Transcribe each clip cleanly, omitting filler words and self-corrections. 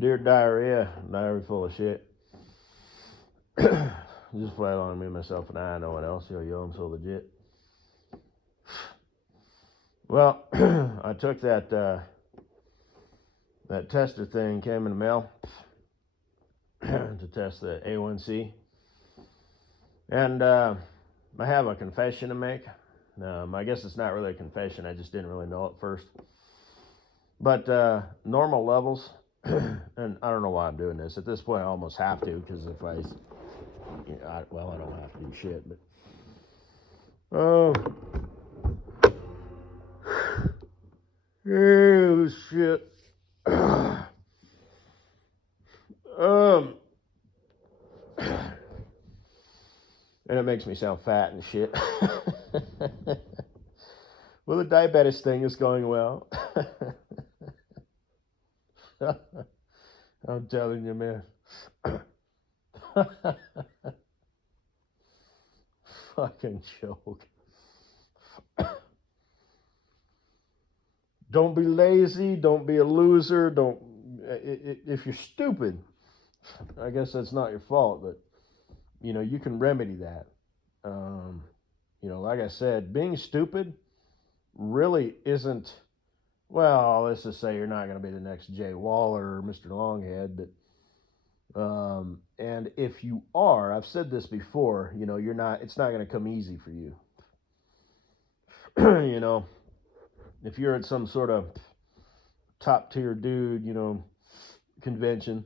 Dear diary full of shit. Just flat on me, myself, and I, no one else. Yo, I'm so legit. Well, I took that tester thing, came in the mail to test the A1C, and I have a confession to make. I guess it's not really a confession. I just didn't really know at first. But normal levels, and I don't know why I'm doing this. At this point, I almost have to, because if I don't have to do shit, but oh, shit. And it makes me sound fat and shit. Well, the diabetes thing is going well. I'm telling you, man. Fucking joke. Don't be lazy. Don't be a loser. If you're stupid, I guess that's not your fault, but you can remedy that. Like I said, being stupid really isn't. Well, let's just say you're not going to be the next Jay Waller or Mr. Longhead, but and if you are, I've said this before, you're not. It's not going to come easy for you. If you're at some sort of top tier dude, convention.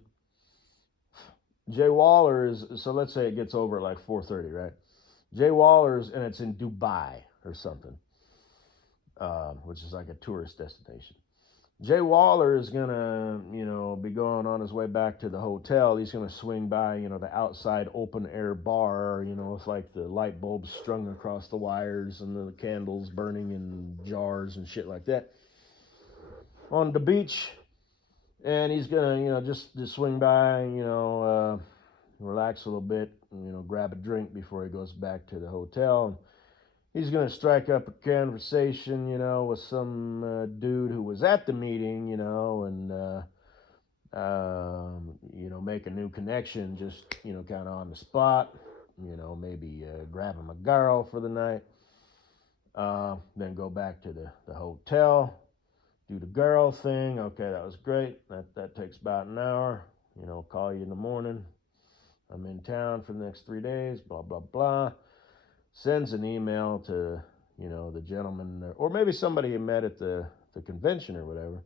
Jay Waller is, so let's say it gets over at like 4:30, right? Jay Waller's, and it's in Dubai or something, which is like a tourist destination. Jay Waller is gonna, be going on his way back to the hotel. He's gonna swing by, the outside open air bar, with like the light bulbs strung across the wires and the candles burning in jars and shit like that on the beach. And he's gonna, just swing by, relax a little bit, grab a drink before he goes back to the hotel. He's going to strike up a conversation, with some dude who was at the meeting, and, make a new connection just, kind of on the spot, maybe grab him a girl for the night, then go back to the hotel, do the girl thing. Okay, that was great. That takes about an hour, call you in the morning. I'm in town for the next 3 days, blah, blah, blah. Sends an email to, the gentleman, or maybe somebody he met at the convention or whatever.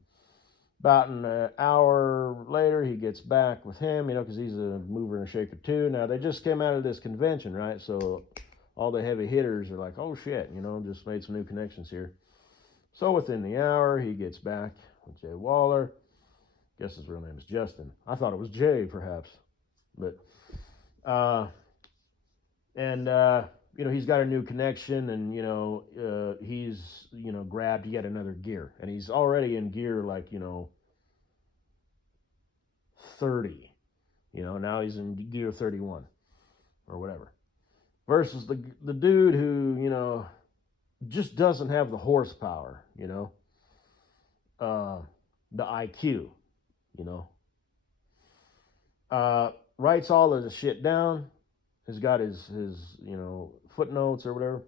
About an hour later, he gets back with him, because he's a mover and a shaker too. Now, they just came out of this convention, right? So all the heavy hitters are like, oh shit, just made some new connections here. So within the hour, he gets back with Jay Waller. Guess his real name is Justin. I thought it was Jay, perhaps. But, he's got a new connection, and, he's, grabbed yet another gear. And he's already in gear, like, 30. Now he's in gear 31 or whatever. Versus the dude who, just doesn't have the horsepower, the IQ, writes all of the shit down, has got his footnotes or whatever,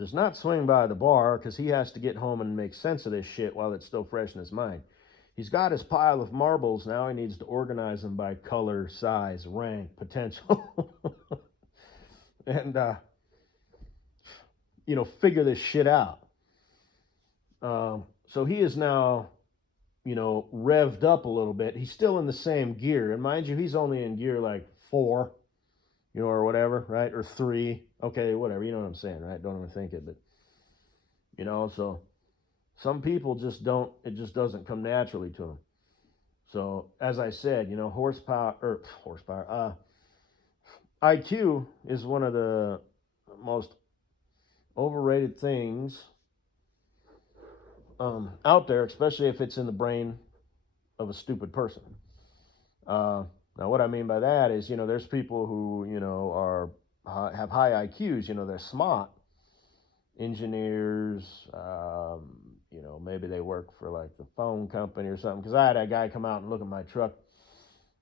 does not swing by the bar because he has to get home and make sense of this shit while it's still fresh in his mind. He's got his pile of marbles. Now he needs to organize them by color, size, rank, potential. And, figure this shit out. So he is now, revved up a little bit. He's still in the same gear. And mind you, he's only in gear like 4, or whatever, right? Or 3. Okay, whatever. You know what I'm saying, right? Don't even think it. But, so some people just don't, it just doesn't come naturally to them. So, as I said, IQ is one of the most overrated things out there, especially if it's in the brain of a stupid person. Now, what I mean by that is, there's people who, have high IQs. They're smart engineers, you know, maybe they work for like the phone company or something. Because I had a guy come out and look at my truck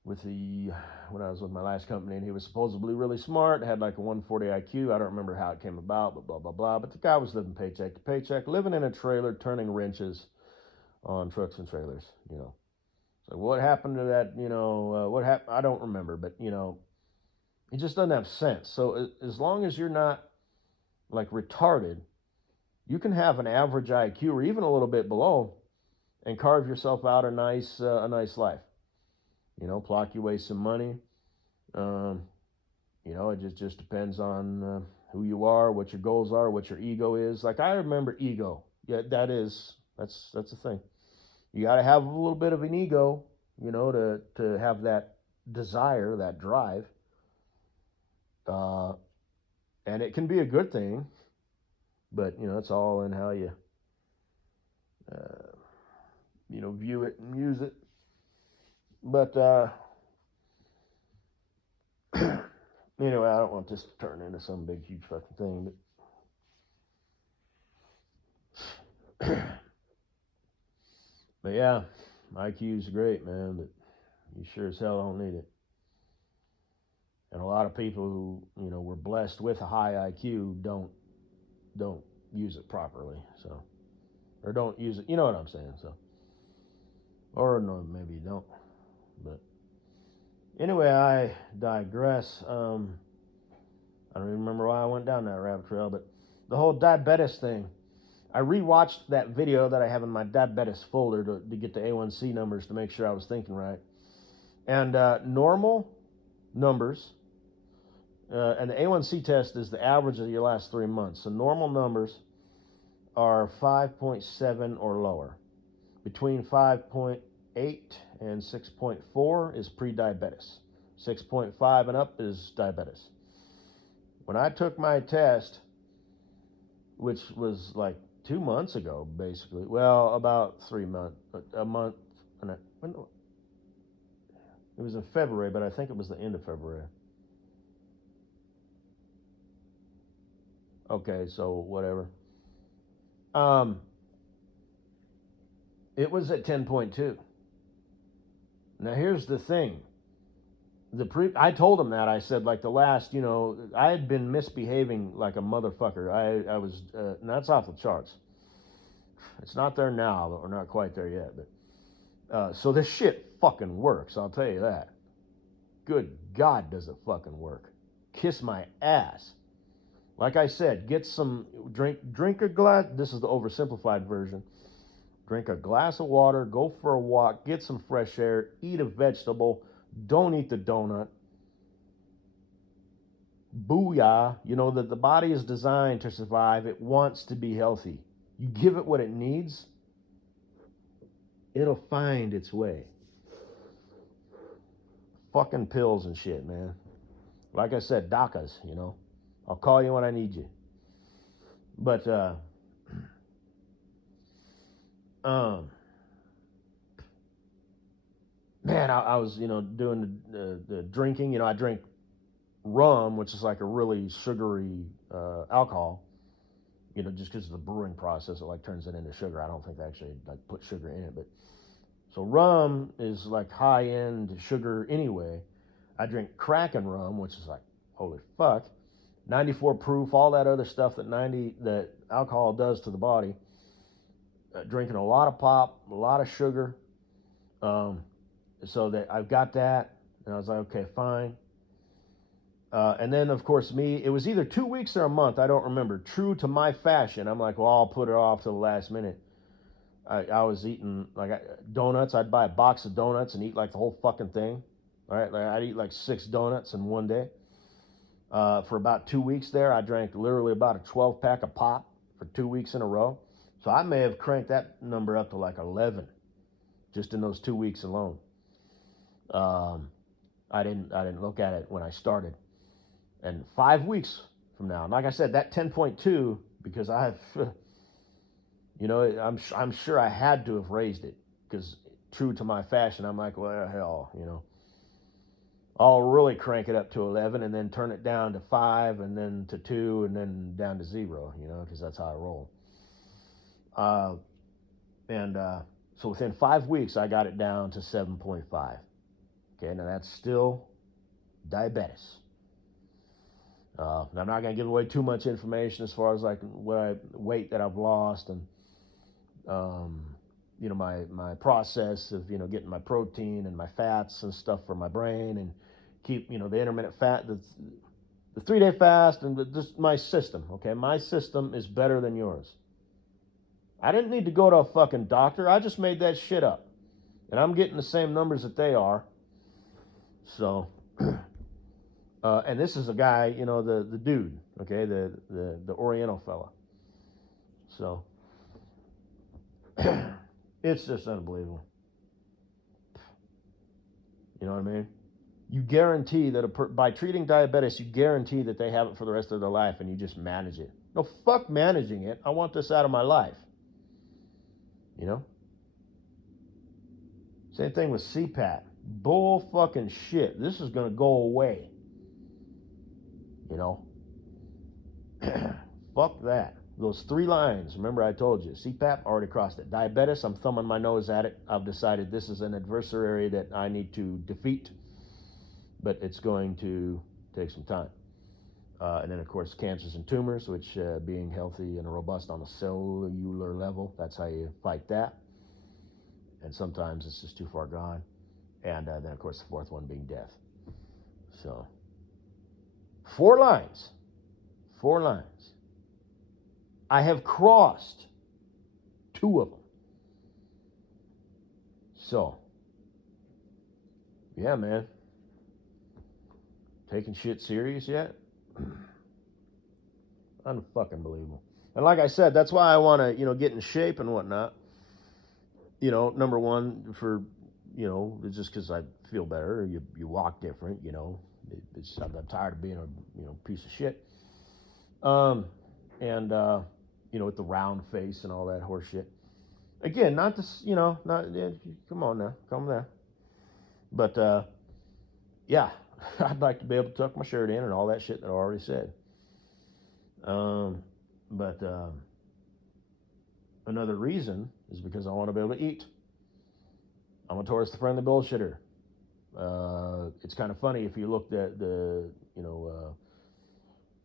with when I was with my last company, and he was supposedly really smart, had like a 140 IQ. I don't remember how it came about, but blah blah blah. But the guy was living paycheck to paycheck, living in a trailer, turning wrenches on trucks and trailers. You know, so what happened to that? You know, what happened? I don't remember, but you know, it just doesn't have sense. So as long as you're not like retarded, you can have an average IQ or even a little bit below, and carve yourself out a nice life. You know, clock you away some money. Um, you know, it just depends on who you are, what your goals are, what your ego is. Like I remember ego. Yeah, that's the thing. You got to have a little bit of an ego, you know, to have that desire, that drive. Uh, and it can be a good thing, but you know, it's all in how uh, you know, view it and use it. But anyway, I don't want this to turn into some big, huge fucking thing. But but yeah, IQ is great, man. But you sure as hell don't need it. And a lot of people who you know were blessed with a high IQ don't use it properly. So or don't use it. You know what I'm saying? So or no, maybe you don't. But anyway, I digress. I don't even remember why I went down that rabbit trail, but the whole diabetes thing. I rewatched that video that I have in my diabetes folder to get the A1C numbers to make sure I was thinking right. And normal numbers, and the A1C test is the average of your last 3 months. So normal numbers are 5.7 or lower. Between 5.8 and 6.4 is pre-diabetes. 6.5 and up is diabetes. When I took my test, which was like 2 months ago, basically. Well, about 3 months, a month, and it was in February, but I think it was the end of February. Okay, so whatever. Um, it was at 10.2. Now here's the thing. I told him that I said like the last, you know, I had been misbehaving like a motherfucker. I was, and that's off the charts. It's not there now, but we're not quite there yet. But so this shit fucking works. I'll tell you that. Good God, does it fucking work? Kiss my ass. Like I said, get some drink a glass. This is the oversimplified version. Drink a glass of water, go for a walk, get some fresh air, eat a vegetable, don't eat the donut. Booyah. You know that the body is designed to survive. It wants to be healthy. You give it what it needs, it'll find its way. Fucking pills and shit, man. Like I said, DACAs, you know. I'll call you when I need you. But um man, I was, you know, doing the drinking. You know, I drink rum, which is like a really sugary alcohol. You know, just because of the brewing process, it like turns it into sugar. I don't think they actually like put sugar in it, but so rum is like high end sugar anyway. I drink Kraken rum, which is like holy fuck, 94 proof, all that other stuff that alcohol does to the body. Drinking a lot of pop, a lot of sugar. Um, so that I've got that, and I was like, okay, fine. And then, of course, it was either 2 weeks or a month, I don't remember. True to my fashion, I'm like, well, I'll put it off to the last minute. I was eating like donuts. I'd buy a box of donuts and eat like the whole fucking thing. All right, like I'd eat like 6 donuts in one day. For about 2 weeks there, I drank literally about a 12 pack of pop for 2 weeks in a row. So I may have cranked that number up to like 11 just in those 2 weeks alone. Um, I didn't look at it when I started. And 5 weeks from now, like I said, that 10.2 because I've, you know, I'm sure I had to have raised it because true to my fashion, I'm like, well, hell, you know, I'll really crank it up to 11 and then turn it down to 5 and then to 2 and then down to 0, you know, because that's how I roll. Uh, And so within 5 weeks, I got it down to 7.5. Okay, now that's still diabetes. I'm not going to give away too much information as far as like weight that I've lost and um, my process of getting my protein and my fats and stuff for my brain and keep the intermittent fat the 3-day fast and just my system. Okay, my system is better than yours. I didn't need to go to a fucking doctor. I just made that shit up, and I'm getting the same numbers that they are. So. And this is a guy, the dude, okay, the Oriental fella. So it's just unbelievable. You know what I mean? You guarantee that by treating diabetes, you guarantee that they have it for the rest of their life, and you just manage it. No, fuck managing it. I want this out of my life. You know? Same thing with CPAP. Bull fucking shit. This is going to go away. You know? Fuck that. Those 3 lines, remember I told you, CPAP, already crossed it. Diabetes, I'm thumbing my nose at it. I've decided this is an adversary that I need to defeat, but it's going to take some time. And then, of course, cancers and tumors, which being healthy and robust on a cellular level, that's how you fight that. And sometimes it's just too far gone. And then, of course, the 4th one being death. So, 4 lines. 4 lines. I have crossed 2 of them. So, yeah, man. Taking shit serious yet? Unfucking believable. And like I said, that's why I want to, get in shape and whatnot. Number one, for, it's just because I feel better. You walk different, I'm tired of being a piece of shit. And with the round face and all that horse shit. Again, not this, come on now, come there. But, yeah, I'd like to be able to tuck my shirt in and all that shit that I already said. But another reason is because I want to be able to eat. I'm a Taurus the friendly bullshitter. It's kind of funny if you looked at the,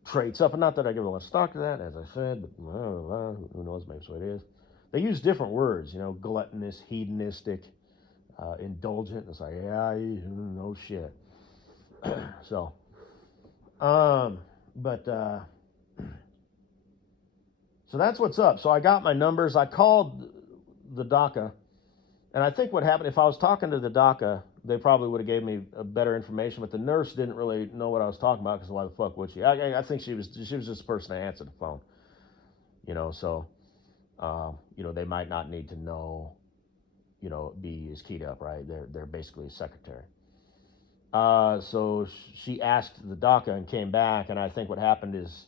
traits up, and not that I give a lot of stock to that, as I said, but who knows, maybe that's what it is. They use different words, gluttonous, hedonistic, indulgent. It's like, yeah, no shit. So, but so that's what's up. So I got my numbers. I called the DACA, and I think what happened, if I was talking to the DACA, they probably would have gave me a better information, but the nurse didn't really know what I was talking about, because why the fuck would she? I think she was just the person that answered the phone. So, they might not need to know, be as keyed up, right? They're basically a secretary. So she asked the DACA and came back, and I think what happened is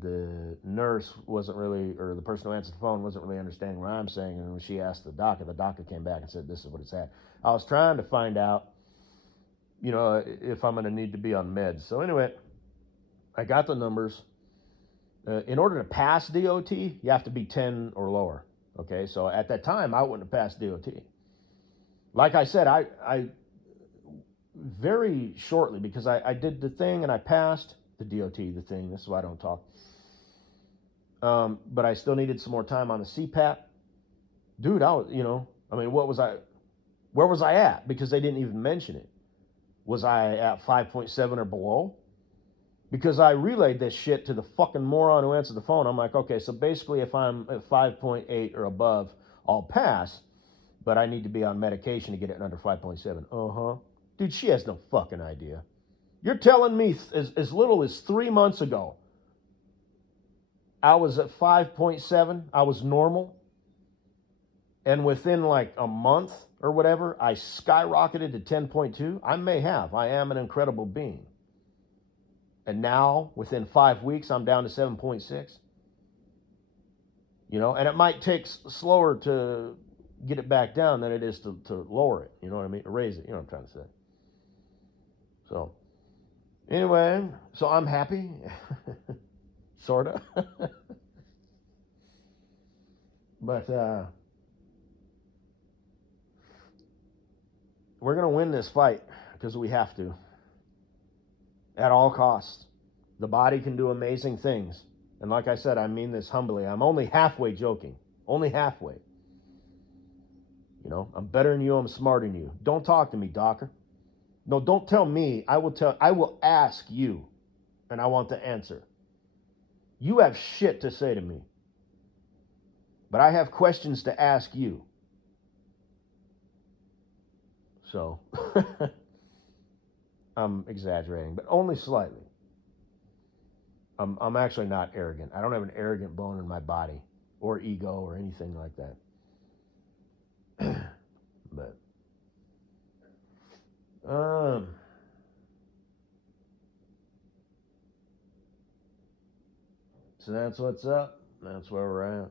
the nurse wasn't really, or the person who answered the phone wasn't really understanding what I'm saying, and when she asked the DACA came back and said, this is what it's at. I was trying to find out, if I'm going to need to be on meds. So anyway, I got the numbers. In order to pass DOT, you have to be 10 or lower. Okay, so at that time, I wouldn't have passed DOT. Like I said, I very shortly, because I did the thing and I passed the DOT, the thing. This is why I don't talk. But I still needed some more time on the CPAP. Dude, I was, where was I at? Because they didn't even mention it. Was I at 5.7 or below? Because I relayed this shit to the fucking moron who answered the phone. I'm like, okay, so basically if I'm at 5.8 or above, I'll pass, but I need to be on medication to get it under 5.7. Uh-huh. Dude, she has no fucking idea. You're telling me as little as 3 months ago, I was at 5.7, I was normal, and within like a month or whatever, I skyrocketed to 10.2. I am an incredible being. And now, within 5 weeks, I'm down to 7.6. And it might take slower to get it back down than it is to lower it. You know what I mean? To raise it. You know what I'm trying to say. So, anyway, so I'm happy. Sorta. But, We're going to win this fight because we have to at all costs. The body can do amazing things. And like I said, I mean this humbly. I'm only halfway joking. Only halfway. You know, I'm better than you. I'm smarter than you. Don't talk to me, doctor. No, don't tell me. I will ask you, and I want the answer. You have shit to say to me. But I have questions to ask you. So, I'm exaggerating, but only slightly. I'm actually not arrogant. I don't have an arrogant bone in my body or ego or anything like that. But so that's what's up. That's where we're at.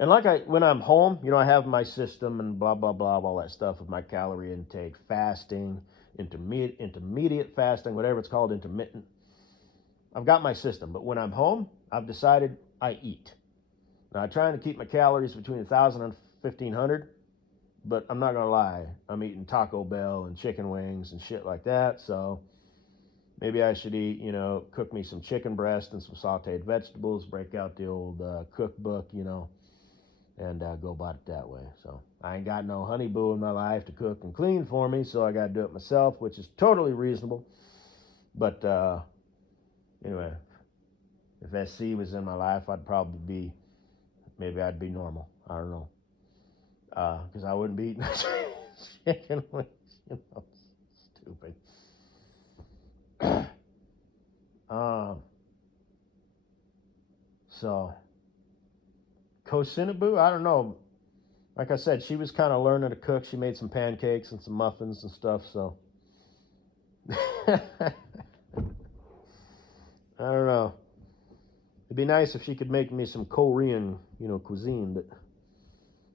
And when I'm home, you know, I have my system and blah blah blah, all that stuff with my calorie intake, fasting, intermediate fasting, whatever it's called, intermittent. I've got my system, but when I'm home, I've decided I eat. Now I'm trying to keep my calories between 1,000 and 1,500, but I'm not gonna lie, I'm eating Taco Bell and chicken wings and shit like that. So maybe I should eat, you know, cook me some chicken breast and some sautéed vegetables, break out the old cookbook, you know, and go about it that way. So I ain't got no honey boo in my life to cook and clean for me, so I got to do it myself, which is totally reasonable. But anyway, if SC was in my life, maybe I'd be normal. I don't know. Because I wouldn't be eating chicken wings, you know, stupid. So, Kosinabu, I don't know. Like I said, she was kind of learning to cook. She made some pancakes and some muffins and stuff, so. I don't know. It'd be nice if she could make me some Korean, you know, cuisine. But,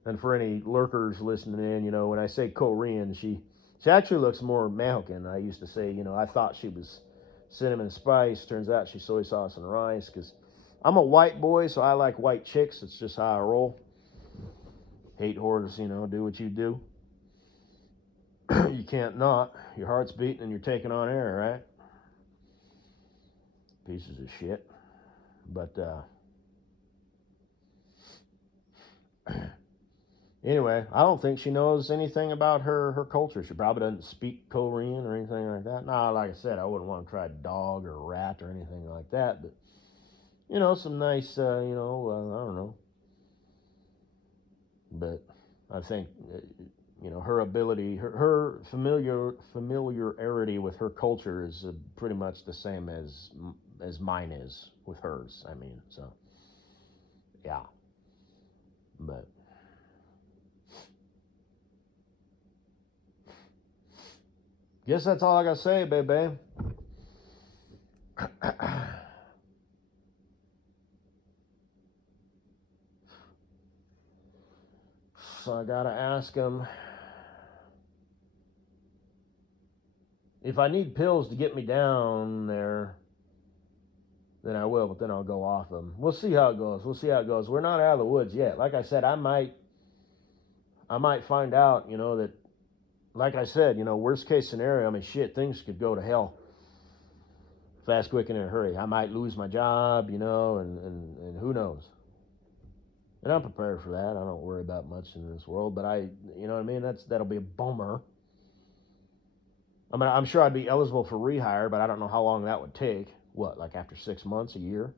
and for any lurkers listening in, you know, when I say Korean, she actually looks more Mexican. I used to say, you know, I thought she was cinnamon spice. Turns out she's soy sauce and rice, because I'm a white boy, so I like white chicks. It's just how I roll. Hate whores, you know, do what you do. You can't not. Your heart's beating and you're taking on air, right? Pieces of shit. But anyway, I don't think she knows anything about her culture. She probably doesn't speak Korean or anything like that. No, like I said, I wouldn't want to try dog or rat or anything like that. But, you know, some nice, you know, I don't know. But I think, you know, her ability, her familiarity with her culture is pretty much the same as mine is with hers. I mean, so, yeah. But guess that's all I gotta say, baby. So I gotta ask him if I need pills to get me down there. Then I will, but then I'll go off them. We'll see how it goes. We're not out of the woods yet. Like I said, I might find out, you know, that, like I said, you know, worst case scenario, I mean, shit, things could go to hell fast, quick, and in a hurry. I might lose my job, you know, and who knows. And I'm prepared for that. I don't worry about much in this world, but you know what I mean? That'll be a bummer. I mean, I'm sure I'd be eligible for rehire, but I don't know how long that would take. What, like after 6 months, a year?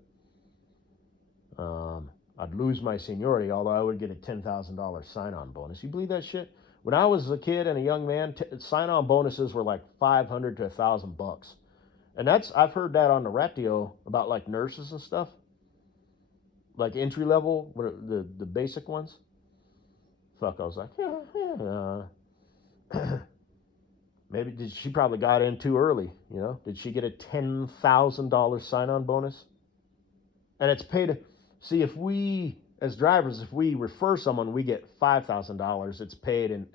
I'd lose my seniority, although I would get a $10,000 sign-on bonus. You believe that shit? When I was a kid and a young man, sign-on bonuses were like $500 to $1,000, and I've heard that on the radio about like nurses and stuff, like entry level, the basic ones. Fuck, I was like, maybe she probably got in too early, you know? Did she get a $10,000 sign-on bonus? And it's paid. See, if we, as drivers, if we refer someone, we get $5,000. It's paid in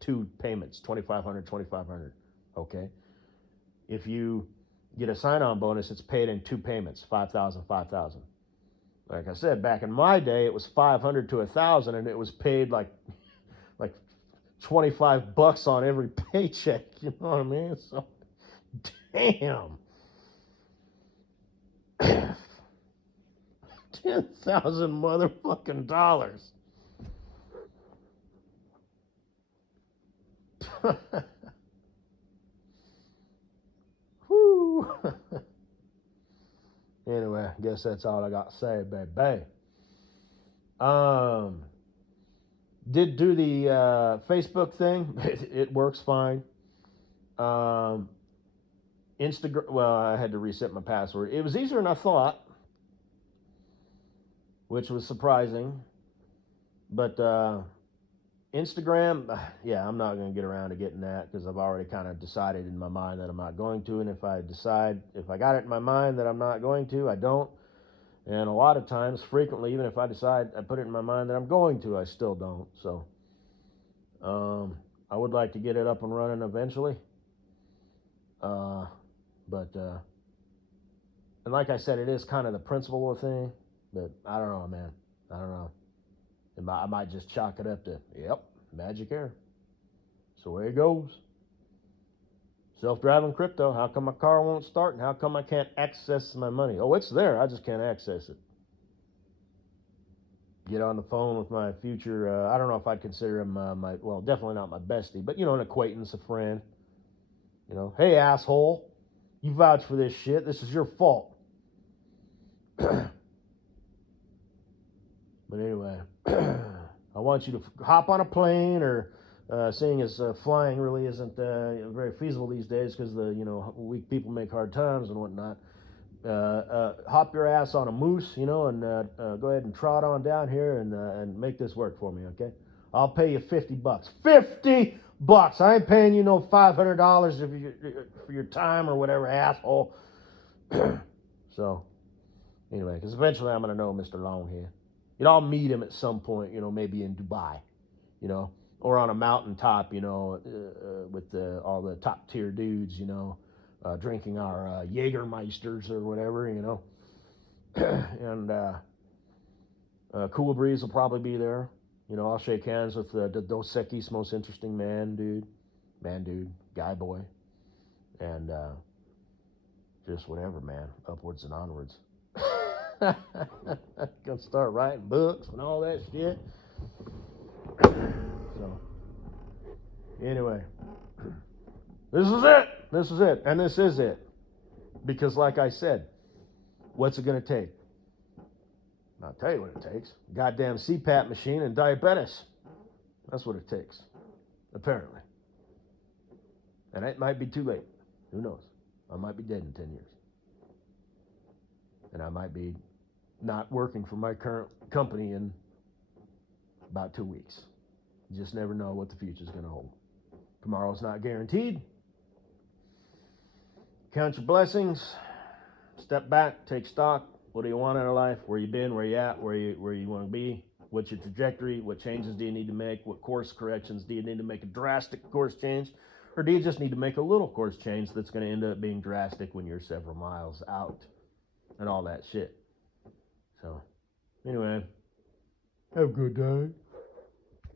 2 payments, $2,500. Okay? If you get a sign-on bonus, it's paid in 2 payments, $5,000. Like I said, back in my day, it was $500 to $1,000, and it was paid like $25 on every paycheck. You know what I mean? So, damn. 10,000 motherfucking dollars. Whew. Anyway, I guess that's all I got to say, baby. Did do the Facebook thing. It works fine. Instagram. Well, I had to reset my password. It was easier than I thought, which was surprising. But Instagram, yeah, I'm not going to get around to getting that because I've already kind of decided in my mind that I'm not going to. And if I got it in my mind that I'm not going to, I don't. And a lot of times, frequently, even if I decide I put it in my mind that I'm going to, I still don't. So I would like to get it up and running eventually. And like I said, it is kind of the principle of the thing. But I don't know, man. I don't know. I might just chalk it up to, yep, magic air. So there it goes. Self-driving crypto. How come my car won't start and how come I can't access my money? Oh, it's there. I just can't access it. Get on the phone with my future, I don't know if I'd consider him well, definitely not my bestie, but, an acquaintance, a friend. Hey, asshole, you vouch for this shit. This is your fault. But anyway, I want you to hop on a plane, or seeing as flying really isn't very feasible these days because weak people make hard times and whatnot. Hop your ass on a moose, and go ahead and trot on down here and make this work for me, okay? I'll pay you $50. $50! I ain't paying you no $500 for your time or whatever, asshole. So, anyway, because eventually I'm going to know Mr. Longhead. I'll meet him at some point, maybe in Dubai, or on a mountaintop, with all the top tier dudes, drinking our Jägermeisters or whatever, and Cool Breeze will probably be there. I'll shake hands with the Dos Equis most interesting dude, guy, boy, and just whatever, man, upwards and onwards. Gonna start writing books and all that shit. So, anyway, this is it, and this is it. Because, like I said, what's it gonna take? I'll tell you what it takes. Goddamn CPAP machine and diabetes. That's what it takes, apparently. And it might be too late. Who knows? I might be dead in 10 years. And I might be not working for my current company in about 2 weeks. You just never know what the future's going to hold. Tomorrow's not guaranteed. Count your blessings. Step back, take stock. What do you want out of life? Where you been? Where you at? Where you want to be? What's your trajectory? What changes do you need to make? What course corrections do you need to make? A drastic course change? Or do you just need to make a little course change that's going to end up being drastic when you're several miles out? And all that shit. So, anyway, have a good day.